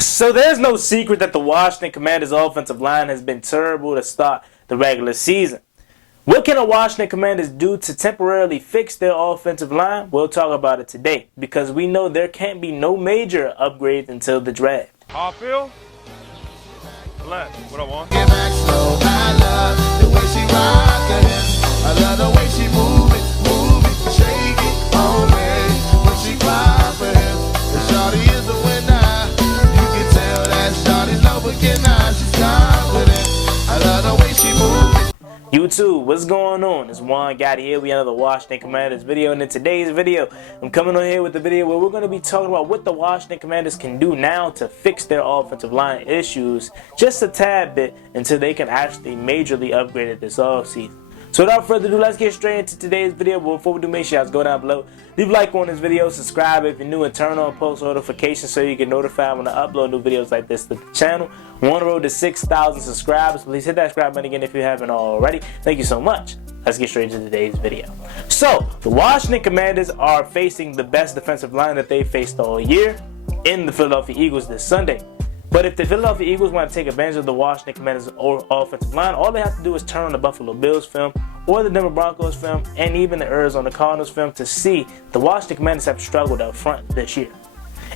So there's no secret that the Washington Commanders' offensive line has been terrible to start the regular season. What can the Washington Commanders do to temporarily fix their offensive line? We'll talk about it today because we know there can't be no major upgrades until the draft. How I feel? Relax. What I want? Get back slow. I love the way she rock it. I love the way she move it, shake it on me. When she cry for him, the shawty is the winner. You can tell that shawty's no beginner. She's confident. I love the way she move it. YouTube, what's going on? It's JGTS here. We have another Washington Commanders video, and in today's video, I'm coming on here with the video where we're going to be talking about what the Washington Commanders can do now to fix their offensive line issues just a tad bit until they can actually majorly upgrade it this offseason. So without further ado, let's get straight into today's video. But before we do, make sure you guys go down below, leave a like on this video, subscribe if you're new, and turn on post notifications so you get notified when I upload new videos like this to the channel. We're on the road to 6,000 subscribers. Please hit that subscribe button again if you haven't already. Thank you so much. Let's get straight into today's video. So the Washington Commanders are facing the best defensive line that they faced all year in the Philadelphia Eagles this Sunday. But if the Philadelphia Eagles want to take advantage of the Washington Commanders' offensive line, all they have to do is turn on the Buffalo Bills film or the Denver Broncos film and even the Arizona Cardinals film to see the Washington Commanders have struggled up front this year.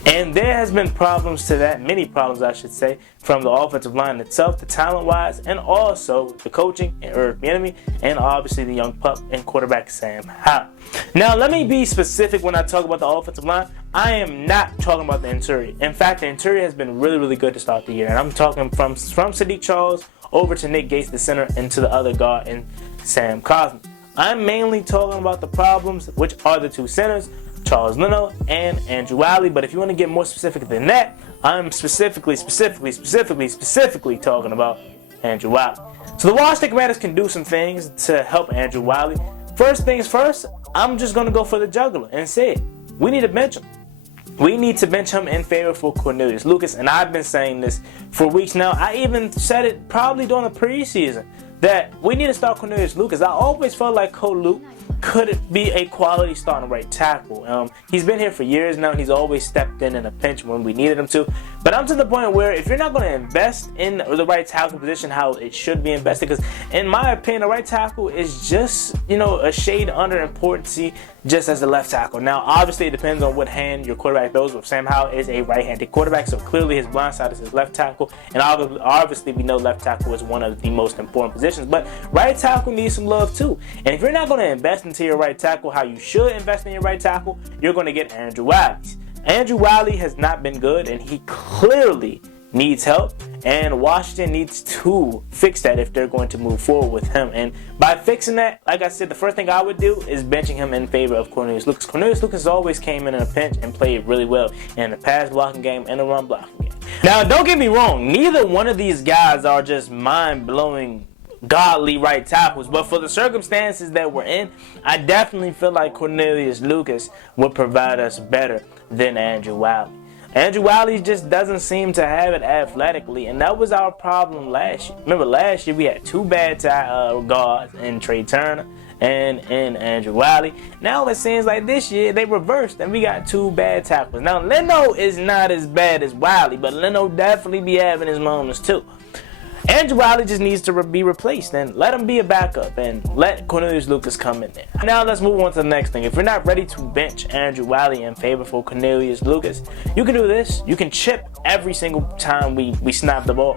And there has been problems to that, many problems I should say, from the offensive line itself, the talent-wise, and also the coaching and Eric Bieniemy, and obviously the young pup and quarterback Sam Howell. Now, let me be specific when I talk about the offensive line. I am not talking about the interior. In fact, the interior has been really, really good to start the year, and I'm talking from Sadiq Charles over to Nick Gates, the center, and to the other guard in Sam Cosmi. I'm mainly talking about the problems, which are the two centers, Charles Leno and Andrew Wiley. But if you want to get more specific than that, I'm specifically talking about Andrew Wiley. So the Washington Commanders can do some things to help Andrew Wiley. First things first, I'm just going to go for the juggler and say it. We need to bench him. We need to bench him in favor for Cornelius Lucas, and I've been saying this for weeks now. I even said it probably during the preseason that we need to start Cornelius Lucas. I always felt like Luke could be a quality starting right tackle. He's been here for years now, and he's always stepped in a pinch when we needed him to. But I'm to the point where if you're not going to invest in the right tackle position how it should be invested, because in my opinion, the right tackle is just, a shade under importance just as the left tackle. Now, obviously, it depends on what hand your quarterback throws. With Sam Howell is a right-handed quarterback, so clearly his blind side is his left tackle. And obviously, we know left tackle is one of the most important positions. But right tackle needs some love too. And if you're not going to invest into your right tackle how you should invest in your right tackle, you're going to get Andrew Wiley. Andrew Wiley has not been good, and he clearly needs help, and Washington needs to fix that if they're going to move forward with him. And by fixing that, like I said, the first thing I would do is benching him in favor of Cornelius Lucas. Cornelius Lucas always came in a pinch and played really well in the pass blocking game and the run blocking game. Now, don't get me wrong, neither one of these guys are just mind-blowing godly right tackles, but for the circumstances that we're in, I definitely feel like Cornelius Lucas would provide us better than Andrew Wiley. Andrew Wiley just doesn't seem to have it athletically, and that was our problem last year. Remember, last year we had two bad guards in Trey Turner and in Andrew Wiley. Now it seems like this year they reversed, and we got two bad tackles. Now, Leno is not as bad as Wiley, but Leno definitely be having his moments too. Andrew Wiley just needs to be replaced, and let him be a backup, and let Cornelius Lucas come in there. Now let's move on to the next thing. If you're not ready to bench Andrew Wiley in favor for Cornelius Lucas, you can do this. You can chip every single time we snap the ball.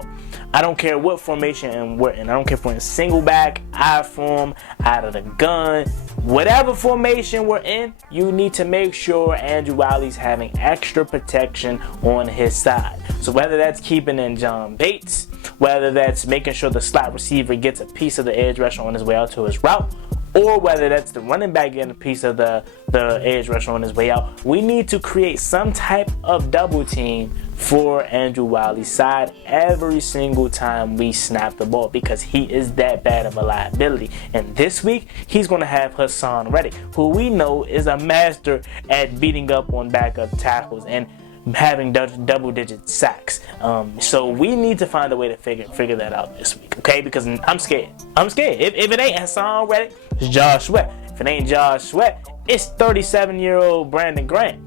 I don't care what formation we're in. I don't care if we're in single back, I form, out of the gun, whatever formation we're in, you need to make sure Andrew Wiley's having extra protection on his side. So whether that's keeping in John Bates, whether that's making sure the slot receiver gets a piece of the edge rusher on his way out to his route, or whether that's the running back getting a piece of the edge rusher on his way out, we need to create some type of double team for Andrew Wiley's side every single time we snap the ball, because he is that bad of a liability. And this week, he's going to have Hassan Reddick, who we know is a master at beating up on backup tackles and having double-digit sacks. So we need to find a way to figure that out this week, okay? Because I'm scared. If it ain't Hassan Reddick, it's Josh Sweat. If it ain't Josh Sweat, it's 37-year-old Brandon Grant.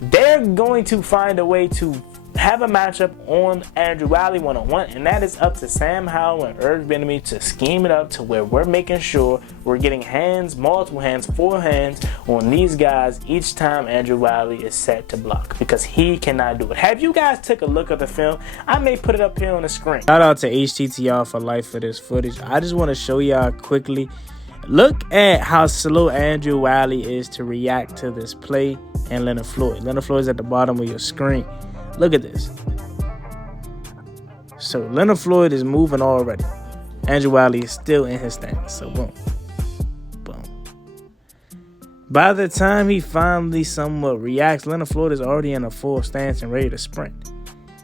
They're going to find a way to have a matchup on Andrew Wiley one-on-one, and that is up to Sam Howell and Eric Bieniemy to scheme it up to where we're making sure we're getting hands, multiple hands, 4 hands on these guys each time Andrew Wiley is set to block, because he cannot do it. Have you guys took a look at the film? I may put it up here on the screen. Shout out to HTTR for life for this footage. I just want to show y'all quickly. Look at how slow Andrew Wiley is to react to this play and Leonard Floyd. Leonard Floyd is at the bottom of your screen. Look at this. So Leonard Floyd is moving already. Andrew Wiley is still in his stance. So boom. Boom. By the time he finally somewhat reacts, Leonard Floyd is already in a full stance and ready to sprint.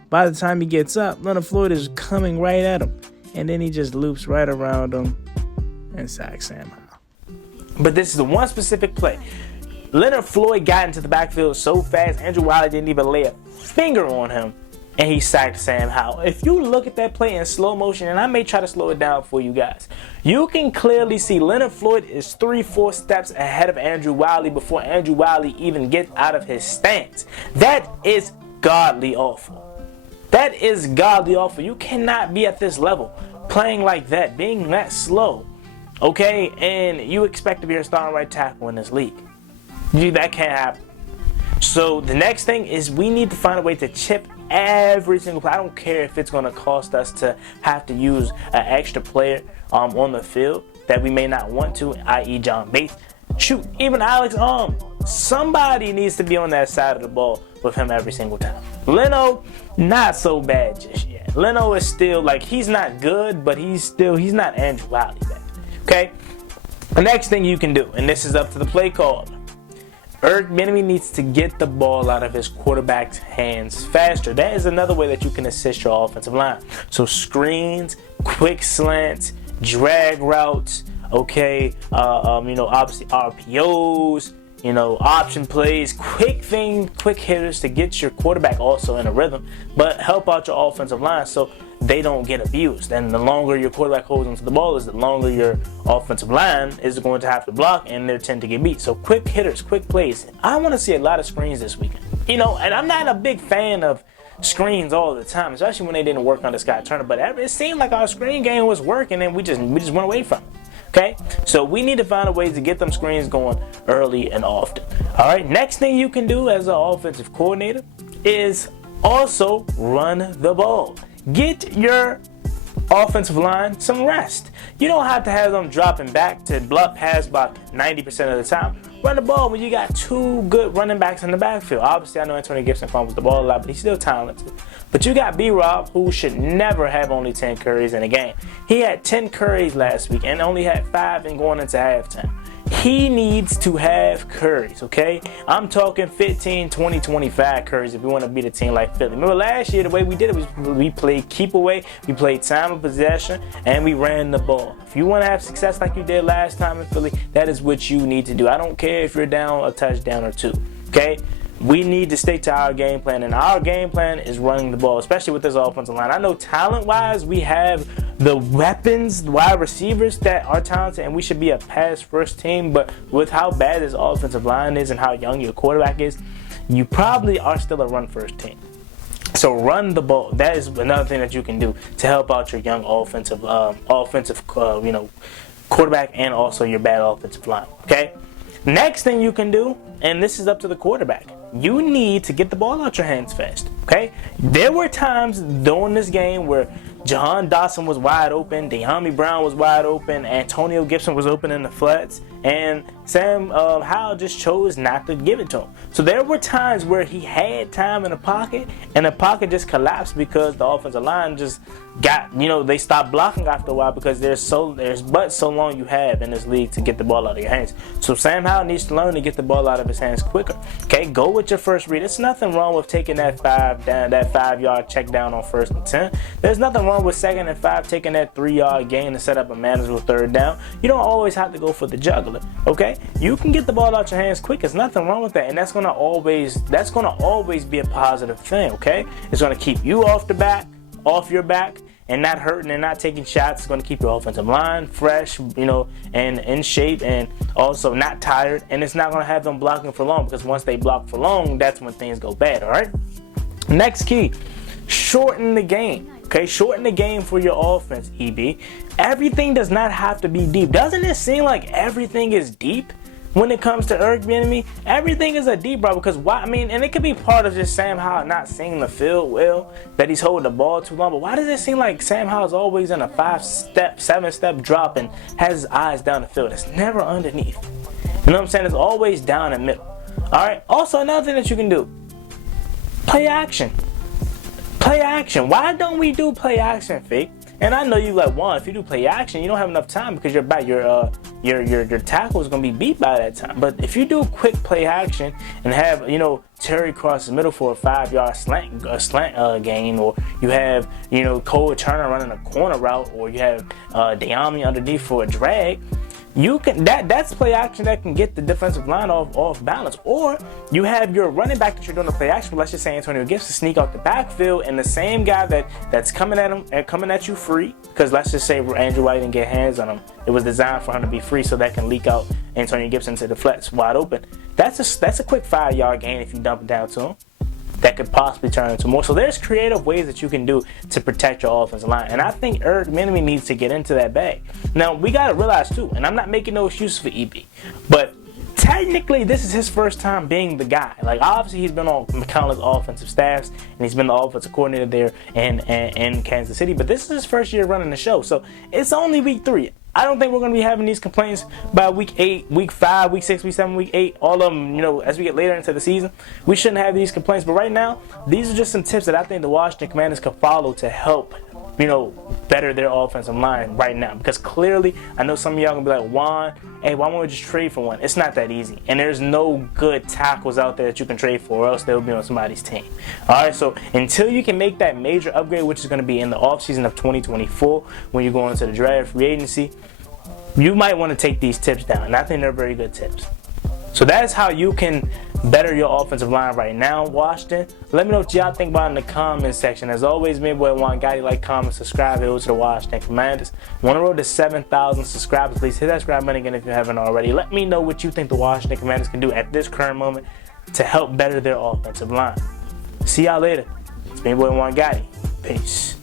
By the time he gets up, Leonard Floyd is coming right at him. And then he just loops right around him and sacks Sam Howell. But this is the one specific play. Leonard Floyd got into the backfield so fast, Andrew Wiley didn't even lay a finger on him, and he sacked Sam Howell. If you look at that play in slow motion, and I may try to slow it down for you guys, you can clearly see Leonard Floyd is 3-4 steps ahead of Andrew Wiley before Andrew Wiley even gets out of his stance. That is godly awful. That is godly awful. You cannot be at this level playing like that, being that slow, okay, and you expect to be a starting right tackle in this league. That can't happen. So the next thing is we need to find a way to chip every single play. I don't care if it's going to cost us to have to use an extra player on the field that we may not want to, i.e. John Bates. Shoot, even Alex somebody needs to be on that side of the ball with him every single time. Leno, not so bad just yet. Leno is still, like, he's not good, but he's not Andrew Wiley bad. Okay? The next thing you can do, and this is up to the play caller, Eric Bieniemy needs to get the ball out of his quarterback's hands faster. That is another way that you can assist your offensive line. So screens, quick slants, drag routes, okay, obviously RPOs, option plays, quick hitters to get your quarterback also in a rhythm, but help out your offensive line so they don't get abused. And the longer your quarterback holds onto the ball is the longer your offensive line is going to have to block, and they tend to get beat. So quick hitters, quick plays. I want to see a lot of screens this weekend. And I'm not a big fan of screens all the time, especially when they didn't work on Scott Turner, but it seemed like our screen game was working and we just went away from it. Okay, so we need to find a way to get them screens going early and often. All right, next thing you can do as an offensive coordinator is also run the ball. Get your offensive line some rest. You don't have to have them dropping back to block pass about 90% of the time. Run the ball when you got 2 good running backs in the backfield. Obviously, I know Antonio Gibson fumbles the ball a lot, but he's still talented. But you got B-Rob, who should never have only 10 curries in a game. He had 10 curries last week and only had 5 in going into halftime. He needs to have curries, okay? I'm talking 15, 20, 25 curries if we want to beat a team like Philly. Remember last year, the way we did it was we played keep away, we played time of possession, and we ran the ball. If you want to have success like you did last time in Philly, that is what you need to do. I don't care if you're down a touchdown or 2, okay? We need to stick to our game plan, and our game plan is running the ball, especially with this offensive line. I know talent-wise, we have the weapons, wide receivers that are talented, and we should be a pass-first team, but with how bad this offensive line is and how young your quarterback is, you probably are still a run-first team. So run the ball. That is another thing that you can do to help out your young offensive quarterback and also your bad offensive line, okay? Next thing you can do, and this is up to the quarterback, you need to get the ball out your hands fast, okay? There were times during this game where Jahan Dotson was wide open, De'Ami Brown was wide open, Antonio Gibson was open in the flats, and Sam Howell just chose not to give it to him. So there were times where he had time in the pocket, and the pocket just collapsed because the offensive line just got, they stopped blocking after a while because there's but so long you have in this league to get the ball out of your hands. So Sam Howell needs to learn to get the ball out of his hands quicker. Okay, go with your first read. There's nothing wrong with taking that 5-yard check down on 1st and 10. There's nothing wrong with 2nd and 5 taking that 3-yard gain to set up a manageable 3rd down. You don't always have to go for the juggler. Okay, you can get the ball out your hands quick. There's nothing wrong with that, and that's gonna always be a positive thing. Okay, it's gonna keep you off your back, and not hurting and not taking shots. It's gonna keep your offensive line fresh, and in shape, and also not tired. And it's not gonna have them blocking for long, because once they block for long, that's when things go bad. All right. Next key, shorten the game. Okay, shorten the game for your offense, EB. Everything does not have to be deep. Doesn't it seem like everything is deep when it comes to Eric Bieniemy? Everything is a deep, bro. Because why? I mean, and it could be part of just Sam Howell not seeing the field well, that he's holding the ball too long. But why does it seem like Sam Howell's always in a 5-step, 7-step drop and has his eyes down the field? It's never underneath. You know what I'm saying? It's always down the middle. All right. Also, another thing that you can do: play action. Play action. Why don't we do play action, Fake? And I know you like, Juan, if you do play action, you don't have enough time because your tackle is gonna be beat by that time. But if you do quick play action and have, you know, Terry cross the middle for a 5-yard slant gain, or you have, you know, Cole Turner running a corner route, or you have De'Ami underneath for a drag, you can that's play action that can get the defensive line off balance. Or you have your running back that you're doing the play action, but let's just say Antonio Gibson to sneak out the backfield, and the same guy that's coming at him and coming at you free, because let's just say Andrew White didn't get hands on him. It was designed for him to be free so that can leak out Antonio Gibson to the flats wide open. That's a quick 5-yard gain if you dump it down to him. That could possibly turn into more. So there's creative ways that you can do to protect your offensive line. And I think Eric Bieniemy needs to get into that bag. Now, we got to realize too, and I'm not making no excuses for EB, but technically this is his first time being the guy. Like, obviously he's been on countless offensive staffs, and he's been the offensive coordinator there in Kansas City, but this is his first year running the show. So it's only week 3. I don't think we're going to be having these complaints by week 8, week 5, week 6, week 7, week 8. All of them, you know, as we get later into the season, we shouldn't have these complaints. But right now, these are just some tips that I think the Washington Commanders could follow to help, you know, better their offensive line right now. Because clearly, I know some of y'all going to be like, Juan, hey, why won't we just trade for one? It's not that easy. And there's no good tackles out there that you can trade for, or else they'll be on somebody's team. All right, so until you can make that major upgrade, which is going to be in the offseason of 2024, when you go into the draft, free agency, you might want to take these tips down. And I think they're very good tips. So that is how you can better your offensive line right now, Washington. Let me know what y'all think about in the comment section. As always, me boy Juangottiwft, like, comment, subscribe. It was to the Washington Commanders. Want to roll to 7,000 subscribers? Please hit that subscribe button again if you haven't already. Let me know what you think the Washington Commanders can do at this current moment to help better their offensive line. See y'all later. It's me boy Juangottiwft. Peace.